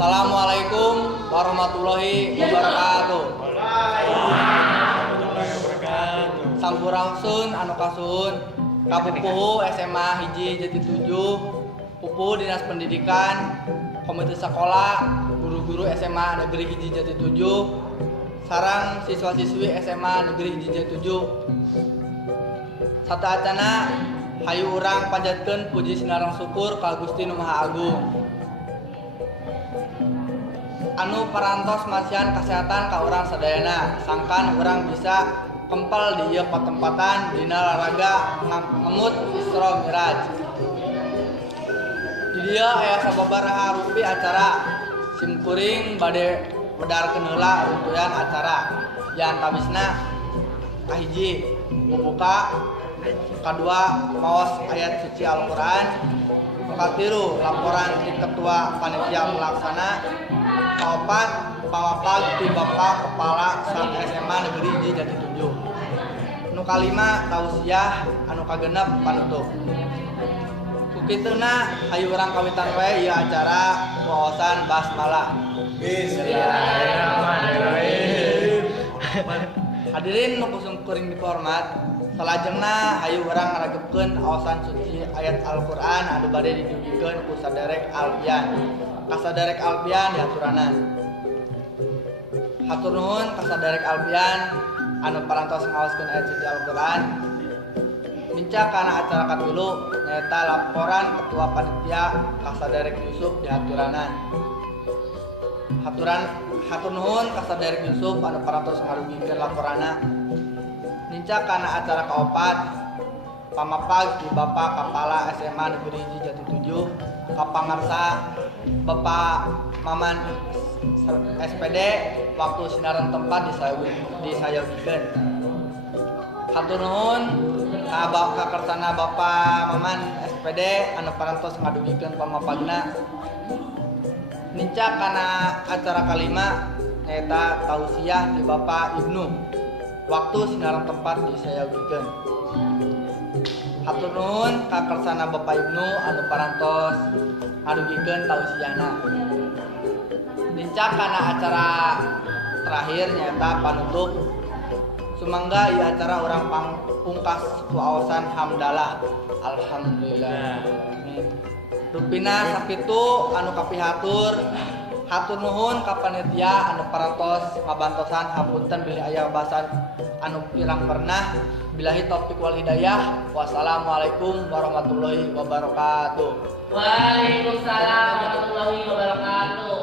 Assalamualaikum warahmatullahi wabarakatuh. Sampurasun anu kasuhun kapupuhu SMA hiji Jati 7, pupuh Dinas Pendidikan, Komite Sekolah, guru-guru SMA Negeri hiji Jati 7, sareng siswa-siswi SMA Negeri hiji Jati 7. Sataacana hayu urang panjatkeun puji sinareng syukur ka Gusti Nu Maha Agung. Anu parantos masihan kesehatan ka urang sadayana, sangkan urang bisa kempel di ieu patempatan dina olahraga ngemut Isra Miraj. Di dieu aya sababaraha rupi acara simkuring bade medarkeun heula runtuyan acara. Yang tabisna kahiji membuka, kadua maos ayat suci Al-Qur'an, katilu laporan ti ketua panitia pelaksana, kaopat pawapag ti Bapak Kepala Sat SMA Negeri hiji Jati 7. Nu kalima tausiah, anu kagenep panutup. Kukiteuna hayu urang kawitan wae ieu acara waosan basmalah. Bismillahirrahmanirrahim. Hadirin nu kusung kuring dihormat, salajengna hayu urang ngaragebkeun aosan suci ayat Al-Qur'an anu bade didugikeun ku saderek Alfian. Ka saderek Alfian diaturanan. Hatur nuhun ka saderek Alfian anu parantos ngaoskeun ayat suci Al-Qur'an. Mincak kana acara katilu nyaeta laporan ketua panitia ka saderek Yusuf diaturanan. Hatur nuhun ka saderek Yusuf anu parantos ngarugikeun laporanna. Mincak kana acara kaopat pamapag ti Bapak Kepala SMA Negeri hiji Jati 7, kapangarsa Bapak Maman SPD waktu sinaran tempat disayogikeun. Hatur nuhun ka kersana Bapak Maman SPD anu parantos ngadugikeun pamapagna. Nincak kana acara kalima nyaeta tausiah ti Bapak Ibnu waktu sinaran tempat disayogikeun. Hatur nuhun ka kersana Bapak Ibnu anu parantos ngadugikeun tausiahna. Nincak kana acara terakhir nyaeta panutup. Sumangga ieu acara urang pungkas ku aosan hamdalah. Alhamdulillah. Rupina sakitu anu kapihatur. Hatur nuhun ka panitia anu parantos ngabantosan hapunten bilih aya bahasan anu pirang pernah. Billahi taufik wal hidayah. Wassalamualaikum warahmatullahi wabarakatuh. Waalaikumsalam warahmatullahi wabarakatuh.